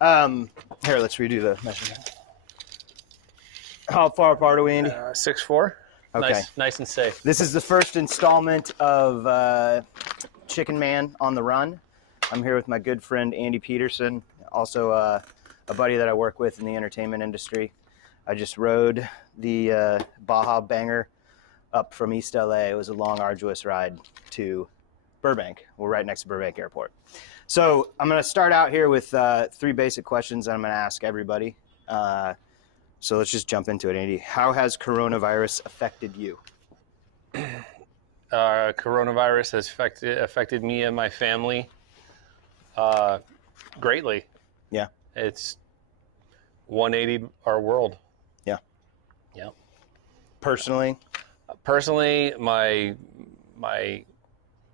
Here, let's redo the measurement. How far apart are we, Andy? 6'4". Okay. Nice and safe. This is the first installment of ChickenMan On the Run. I'm here with my good friend Andy Petersen, also a buddy that I work with in the entertainment industry. I just rode the Baja Banger up from East LA. It was a long, arduous ride to Burbank. We're right next to Burbank Airport. So I'm going to start out here with 3 basic questions that I'm going to ask everybody. So let's just jump into it, Andy. How has coronavirus affected you? Coronavirus has affected me and my family greatly. Yeah. It's 180 our world. Yeah. Yeah. Personally, my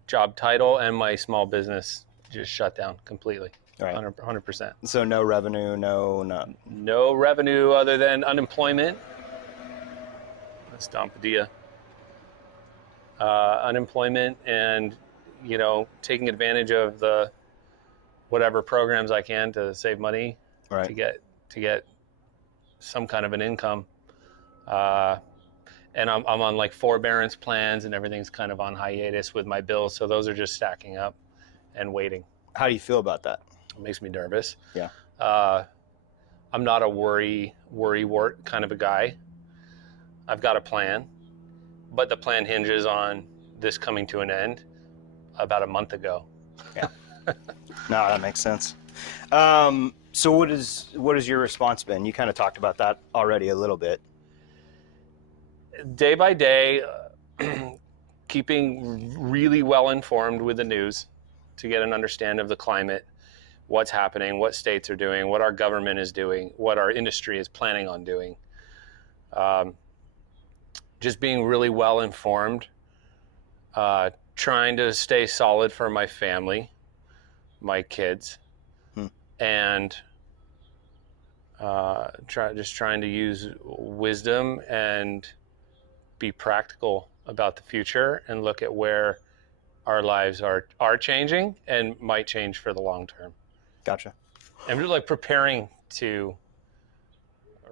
job title and my small business just shut down completely. right. 100%. So no revenue, none. No revenue other than unemployment. That's Don Padilla. Unemployment and, taking advantage of the whatever programs I can to save money, Right. to get some kind of an income. And I'm on like forbearance plans and everything's kind of on hiatus with my bills. So those are just stacking up and waiting. How do you feel about that? It makes me nervous. Yeah. I'm not a worry wart kind of a guy. I've got a plan, but the plan hinges on this coming to an end about a month ago. Yeah. No, that makes sense. So what is your response been? You kind of talked about that already a little bit. Day by day, keeping really well informed with the news to get an understanding of the climate, what's happening, what states are doing, what our government is doing, what our industry is planning on doing. Just being really well informed, trying to stay solid for my family, my kids, and trying to use wisdom and be practical about the future and look at where our lives are changing and might change for the long term. Gotcha. And we're like preparing to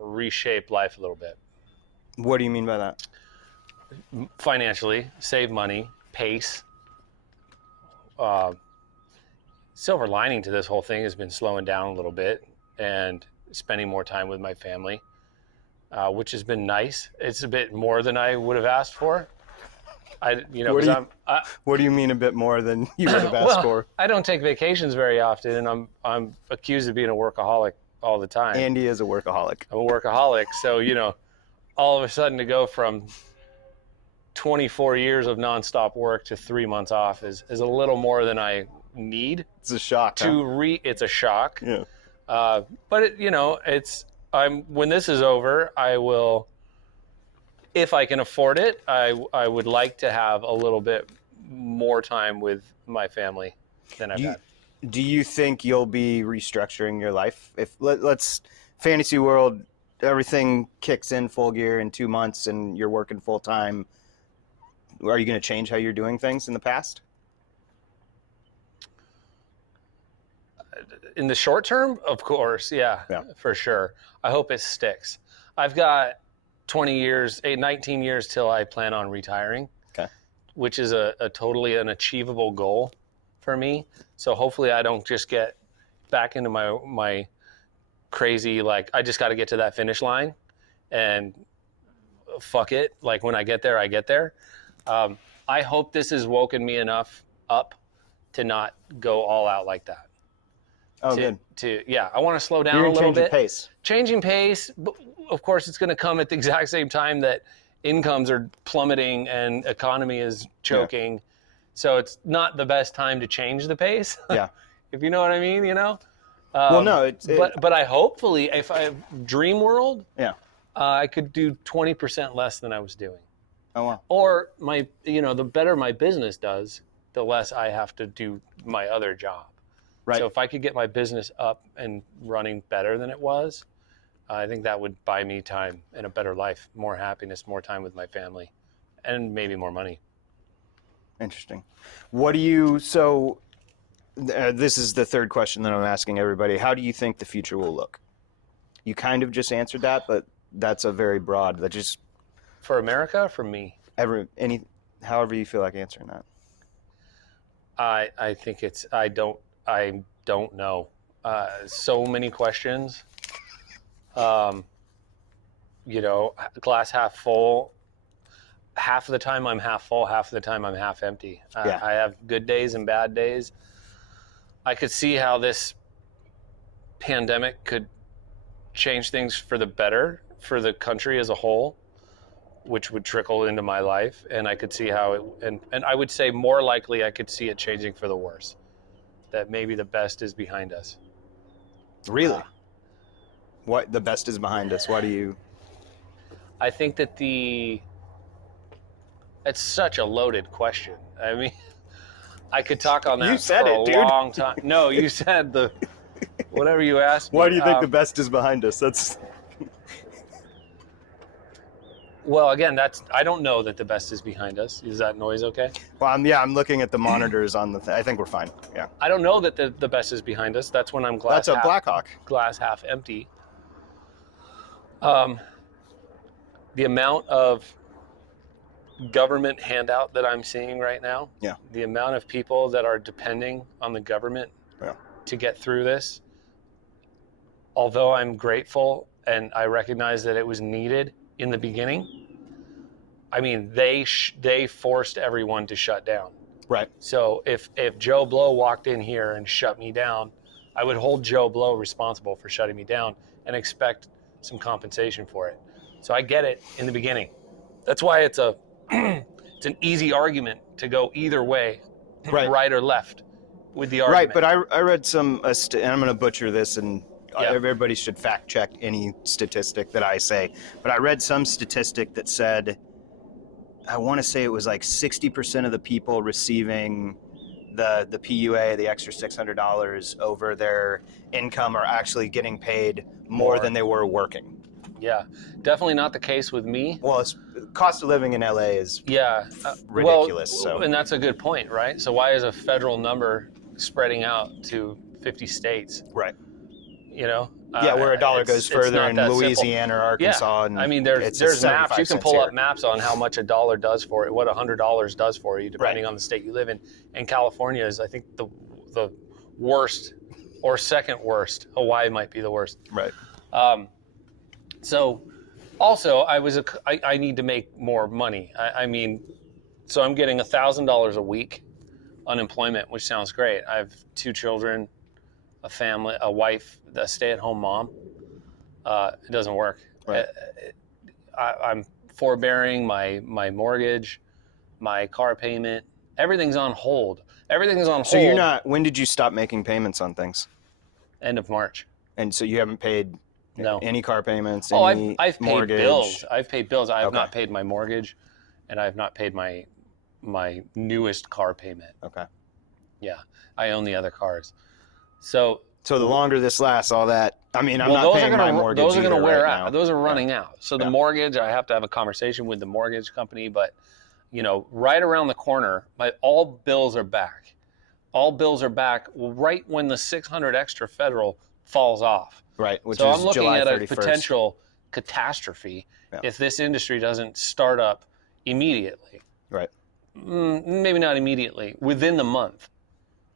reshape life a little bit. What do you mean by that? Financially, save money, pace. Silver lining to this whole thing has been slowing down a little bit and spending more time with my family, which has been nice. It's a bit more than I would have asked for. What do you mean a bit more than you would have asked for? I don't take vacations very often, and I'm accused of being a workaholic all the time. Andy is a workaholic. I'm a workaholic, so all of a sudden to go from 24 years of nonstop work to 3 months off is a little more than I need. It's a shock. It's a shock. Yeah. But when this is over, I will, if I can afford it, I would like to have a little bit more time with my family than I've had. Do you think you'll be restructuring your life? If let's fantasy world, everything kicks in full gear in 2 months and you're working full time. Are you going to change how you're doing things in the past? In the short term, of course, yeah, for sure. I hope it sticks. I've got 19 years till I plan on retiring, which is a totally unachievable goal for me. So hopefully I don't just get back into my crazy, like, I just got to get to that finish line and fuck it. Like, when I get there, I get there. I hope this has woken me enough up to not go all out like that. Oh, good. I want to slow down a little bit. Changing pace. But of course, it's going to come at the exact same time that incomes are plummeting and economy is choking. Yeah. So it's not the best time to change the pace. Yeah. If you know what I mean, well, no. But I hopefully, if I dream world, I could do 20% less than I was doing. Oh, wow. Or the better my business does, the less I have to do my other job. Right. So if I could get my business up and running better than it was, I think that would buy me time and a better life, more happiness, more time with my family, and maybe more money. Interesting. So this is the third question that I'm asking everybody. How do you think the future will look? You kind of just answered that, but that's a very broad. That just for America, for me. However you feel like answering that. I think it's. I don't know. So many questions. Glass half full. Half of the time I'm half full, half of the time I'm half empty. I have good days and bad days. I could see how this pandemic could change things for the better for the country as a whole, which would trickle into my life. And I could see how it, and I would say more likely I could see it changing for the worse, that maybe the best is behind us. Really? What the best is behind us? Why do you? I think that it's such a loaded question. I mean, I could talk on that for a long time. No, you said whatever you asked me. Why do you think the best is behind us? That's. Well, again, I don't know that the best is behind us. Is that noise okay? Well, I'm looking at the monitors on the I think we're fine. Yeah. I don't know that the best is behind us. That's when I'm glass half. That's a Blackhawk. Glass half empty. The amount of government handout that I'm seeing right now. Yeah. The amount of people that are depending on the government to get through this. Although I'm grateful and I recognize that it was needed in the beginning, I mean, they forced everyone to shut down. Right. So if Joe Blow walked in here and shut me down, I would hold Joe Blow responsible for shutting me down and expect some compensation for it. So I get it in the beginning. That's why it's an easy argument to go either way, right or left, with the argument. Right, but I read some, and I'm going to butcher this, and everybody should fact check any statistic that I say, but I read some statistic that said, I want to say it was like 60% of the people receiving the PUA, the extra $600 over their income, are actually getting paid more than they were working. Yeah, definitely not the case with me. Well, cost of living in LA is ridiculous. Well, and that's a good point, right? So why is a federal number spreading out to 50 states? Right. You know? Where a dollar goes further in Louisiana or Arkansas. Yeah. And I mean, there's maps. You can pull up maps on how much a dollar does for it, what $100 does for you, depending on the state you live in. And California is, I think, the worst or second worst. Hawaii might be the worst. Right. So also I need to make more money. I mean, so I'm getting $1,000 a week unemployment, which sounds great. I have 2 children, a family, a wife, a stay-at-home mom. It doesn't work. Right. I'm forbearing my mortgage, my car payment. Everything's on hold. Everything's on hold. So you're not, when did you stop making payments on things? End of March. And so you haven't paid any car payments, I've paid mortgage? Bills. I've paid bills. I have not paid my mortgage, and I have not paid my newest car payment. Okay. Yeah, I own the other cars. So the longer this lasts, all that. I mean, I'm not paying my mortgage. Those are going to wear out. Now. Those are running out. So the mortgage, I have to have a conversation with the mortgage company. But right around the corner, all bills are back. All bills are back right when the $600 extra federal falls off. Right. Which so is I'm looking July at 31st. A potential catastrophe if this industry doesn't start up immediately. Right. Maybe not immediately. Within the month.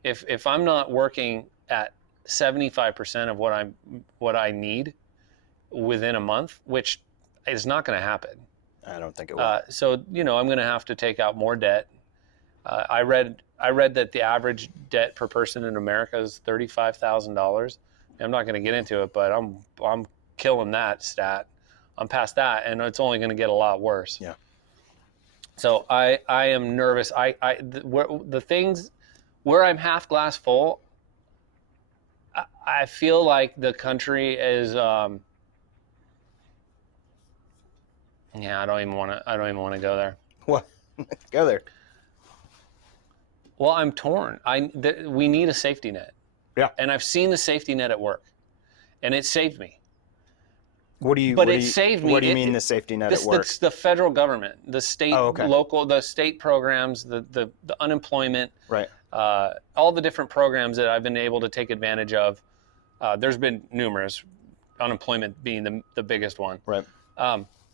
If I'm not working at 75% of what I need within a month, which is not going to happen. I don't think it will. So I'm going to have to take out more debt. I read that the average debt per person in America is $35,000. I'm not going to get into it, but I'm killing that stat. I'm past that, and it's only going to get a lot worse. Yeah. So I am nervous. The things where I'm half glass full, I feel like the country is. I don't even want to go there. What? Go there. Well, I'm torn. We need a safety net. Yeah. And I've seen the safety net at work, and it saved me. What do you? But it saved me. What do you mean the safety net at work? It's the federal government, the state, local, the state programs, the unemployment. Right. all the different programs that I've been able to take advantage of. There's been numerous, unemployment being the biggest one. Right.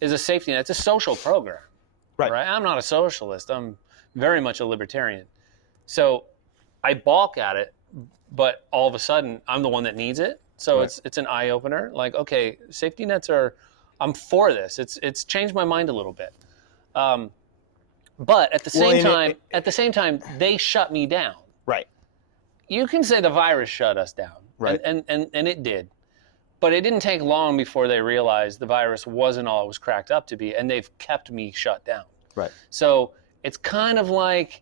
Is a safety net. It's a social program. Right. I'm not a socialist. I'm very much a libertarian. So I balk at it, but all of a sudden I'm the one that needs it. So it's an eye opener. Like, okay, safety nets I'm for this. It's changed my mind a little bit. But at the same time, they shut me down. Right. You can say the virus shut us down. Right. And it did. But it didn't take long before they realized the virus wasn't all it was cracked up to be, and they've kept me shut down. Right. So it's kind of like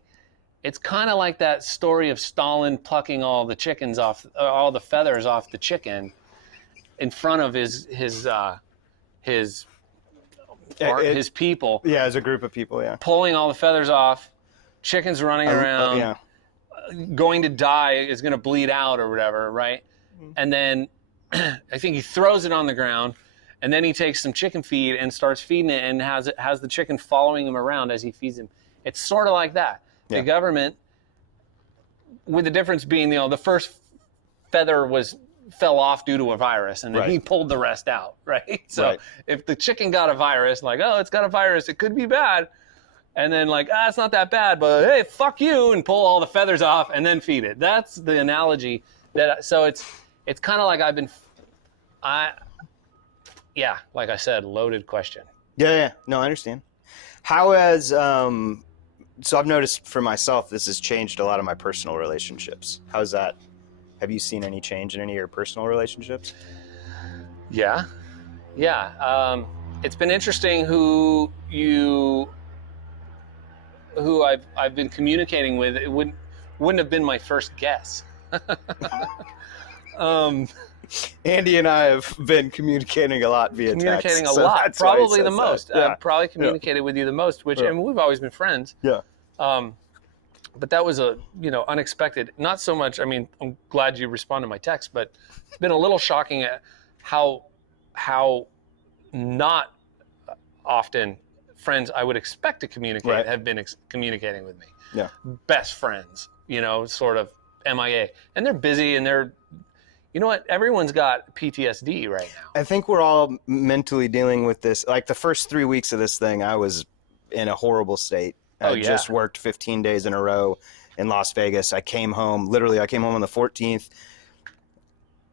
that story of Stalin plucking all the feathers off the chicken in front of his people. Yeah, as a group of people, yeah. Pulling all the feathers off, chickens running around, going to die, is going to bleed out or whatever, right? Mm-hmm. And then I think he throws it on the ground, and then he takes some chicken feed and starts feeding it, and has the chicken following him around as he feeds him. It's sort of like that. Yeah. The government, with the difference being, the first feather fell off due to a virus, and then he pulled the rest out, right? So if the chicken got a virus, like, oh, it's got a virus, it could be bad, and then like, it's not that bad, but hey, fuck you, and pull all the feathers off and then feed it. That's the analogy so it's kind of like like I said, loaded question. Yeah. No, I understand. How has, so I've noticed for myself, this has changed a lot of my personal relationships. How's that? Have you seen any change in any of your personal relationships? Yeah. It's been interesting who I've been communicating with. It wouldn't have been my first guess. Andy and I have been communicating a lot via text. Probably the most. Yeah. I've probably communicated with you the most, which, I mean, we've always been friends. Yeah. But that was unexpected. Not so much, I mean, I'm glad you responded to my text, but it's been a little shocking at how not often friends I would expect to communicate have been communicating with me. Yeah. Best friends, sort of MIA. And they're busy, and you know what? Everyone's got PTSD right now. I think we're all mentally dealing with this. Like the first 3 weeks of this thing, I was in a horrible state. I just worked 15 days in a row in Las Vegas. I came home on the 14th.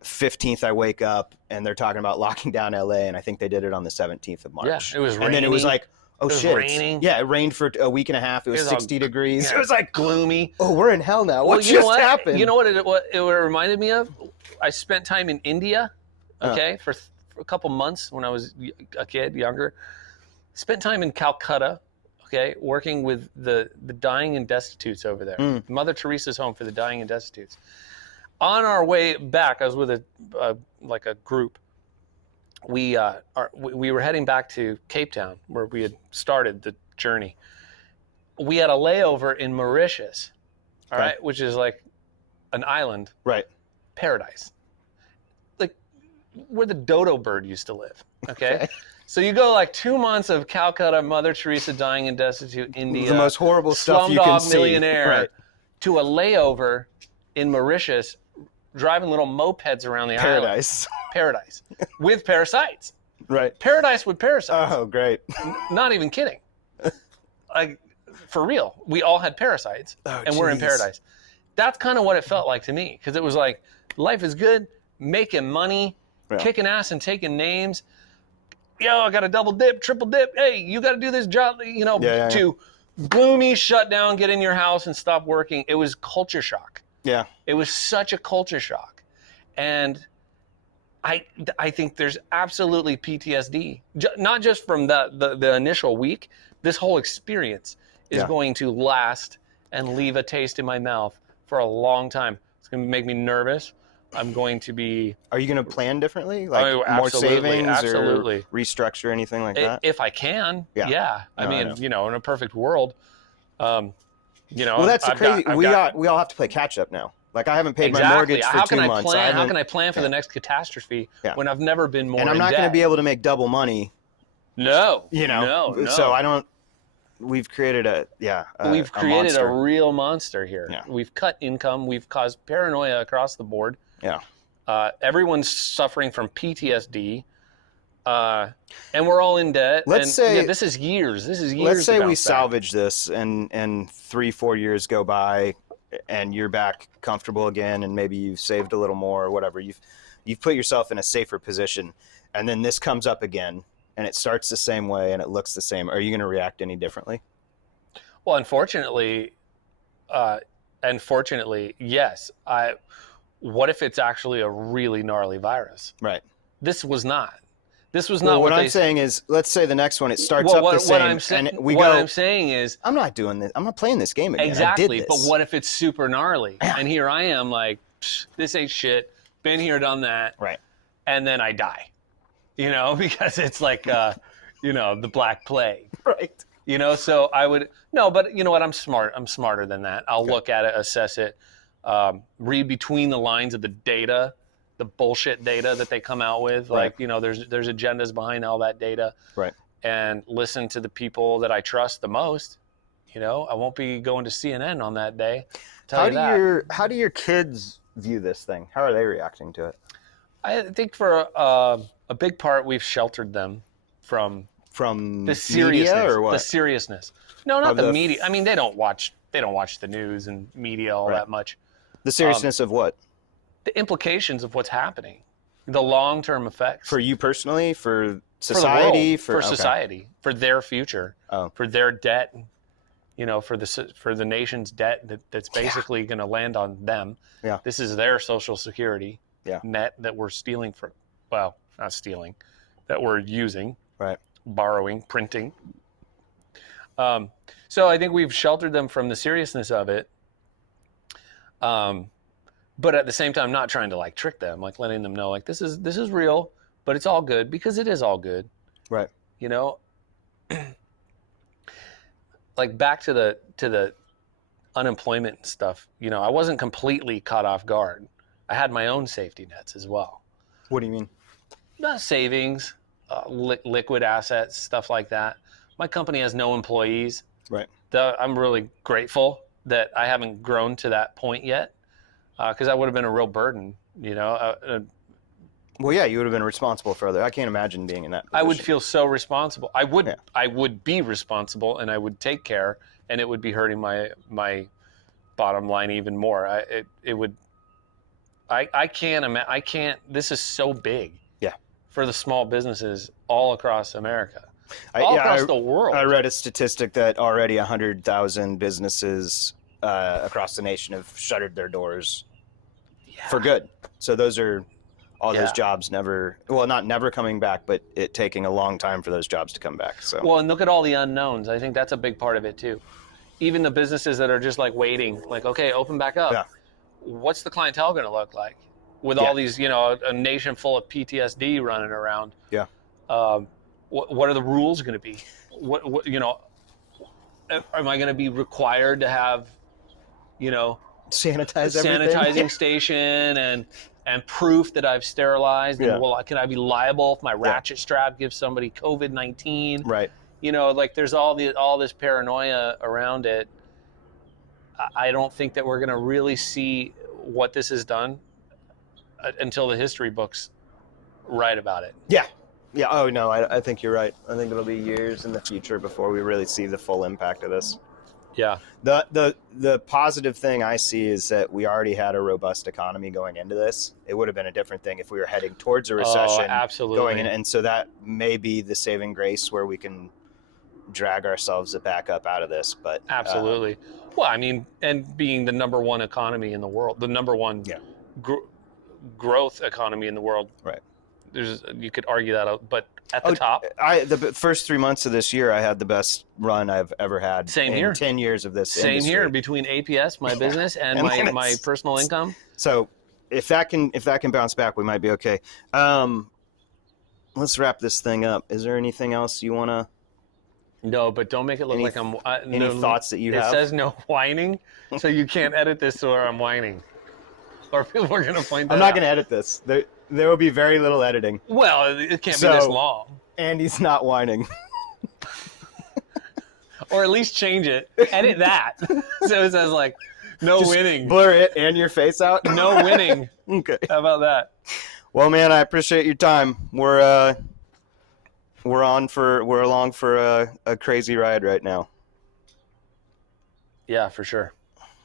15th, I wake up, and they're talking about locking down LA, and I think they did it on the 17th of March. Yeah, it was raining. And then it was like, oh shit. Raining. It rained for a week and a half. It was 60 degrees. It was like gloomy. Oh, we're in hell now. What just happened? You know what it reminded me of? I spent time in India, for a couple months when I was a kid, younger. Spent time in Calcutta, working with the dying and destitutes over there. Mother Teresa's home for the dying and destitutes. On our way back, I was with a group. We were heading back to Cape Town, where we had started the journey. We had a layover in Mauritius, all right, which is like an island. Right. Paradise. Like where the dodo bird used to live, okay? So you go like 2 months of Calcutta, Mother Teresa dying and destitute, India. The most horrible stuff you can see. Millionaire, to a layover in Mauritius, driving little mopeds around the island. Paradise. With parasites. Right. Paradise with parasites. Oh, great. Not even kidding. Like, for real. We all had parasites, and we're in paradise. That's kind of what it felt like to me, because it was like, life is good, making money, kicking ass and taking names. Yo, I got a double dip, triple dip. Hey, you got to do this job, to gloomy, shut down, get in your house and stop working. It was culture shock. Yeah. It was such a culture shock. And I think there's absolutely PTSD, not just from the initial week. This whole experience is going to last and leave a taste in my mouth for a long time. It's going to make me nervous. I'm going to be... Are you going to plan differently? Like more savings or restructure anything like that? If I can, yeah. I mean, in a perfect world, Well, that's crazy. We all have to play catch up now. Like, I haven't paid my mortgage for 2 months. How can I plan for the next catastrophe when I've never been more in debt? And I'm not going to be able to make double money. No. No. So I don't... we've created we've created a a real monster here. Yeah. We've cut income. We've caused paranoia across the board. Yeah. Everyone's suffering from PTSD. And we're all in debt. Let's say this is years. Let's say we back. salvage this, and 3-4 years go by, and you're back comfortable again, and maybe you've saved a little more or whatever. You've put yourself in a safer position, and then this comes up again, and it starts the same way, and it looks the same. Are you going to react any differently? Well, unfortunately, yes. What if it's actually a really gnarly virus? Right. This was not. This was not what I'm saying is, let's say the next one, it starts up the same, I'm saying is, I'm not doing this. I'm not playing this game again. Exactly. I did But this. what if it's super gnarly? And here I am like, this ain't shit. Been here, done that. Right. And then I die, because it's like, the Black Plague. Right. So I would, no, but you know what? I'm smart. I'm smarter than that. I'll look at it, assess it, read between the lines of the data, the bullshit data that they come out with. Right. Like, there's agendas behind all that data. Right. And listen to the people that I trust the most. I won't be going to CNN on that day. How do your kids view this thing? How are they reacting to it? I think for a big part, we've sheltered them from the seriousness media or what? The seriousness. No, not the media. I mean, they don't watch the news and media all that much. The seriousness of what? The implications of what's happening, the long-term effects. For you personally, for society, for society, for their future, for their debt, for the nation's debt that's basically going to land on them. Yeah. This is their Social Security net that we're stealing from. Well, not stealing, that we're using. Right. Borrowing, printing. So I think we've sheltered them from the seriousness of it. But at the same time, not trying to trick them, letting them know this is real, but it's all good, because it is all good. Right. Back to the unemployment stuff. I wasn't completely caught off guard. I had my own safety nets as well. What do you mean? Not savings, liquid assets, stuff like that. My company has no employees. Right. I'm really grateful that I haven't grown to that point yet. Because that would have been a real burden, Well, yeah, you would have been responsible for other. I can't imagine being in that position. I would feel so responsible. I would be responsible, and I would take care, and it would be hurting my bottom line even more. I can't. This is so big. Yeah. For the small businesses all across America, across the world. I read a statistic that already 100,000 businesses across the nation have shuttered their doors for good. So those are all those jobs not never coming back, but it taking a long time for those jobs to come back. So and look at all the unknowns. I think that's a big part of it too. Even the businesses that are just waiting, okay, open back up. Yeah. What's the clientele going to look like with all these, a nation full of PTSD running around? Yeah. What are the rules going to be? What am I going to be required to have? Sanitizing station and proof that I've sterilized. And can I be liable if my ratchet strap gives somebody COVID-19? Right. There's all this paranoia around it. I don't think that we're going to really see what this has done until the history books write about it. Yeah. Yeah. Oh no, I think you're right. I think it'll be years in the future before we really see the full impact of this. Yeah. The positive thing I see is that we already had a robust economy going into this. It would have been a different thing if we were heading towards a recession. Oh, absolutely. Going in, and so that may be the saving grace where we can drag ourselves back up out of this. But absolutely. Well, I mean, and being the number one economy in the world, the number one growth economy in the world. Right. You could argue that, but at the top. The first 3 months of this year, I had the best run I've ever had. Same in here. 10 years of this industry. Same here, between APS, my business, and my personal income. So if that can bounce back, we might be okay. Let's wrap this thing up. Is there anything else you want to? No, but don't make it look like I'm. Any thoughts that you have? It says no whining, so you can't edit this to where I'm whining. Or people are going to point that out. I'm not going to edit this. There will be very little editing. Well, it can't be this long. Andy's not whining. Or at least change it. Edit that. So it says like, no Just winning. blur it and your face out. No winning. Okay. How about that? Well, man, I appreciate your time. We're along for a crazy ride right now. Yeah, for sure.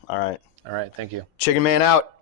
All right. All right. Thank you. ChickenMan out.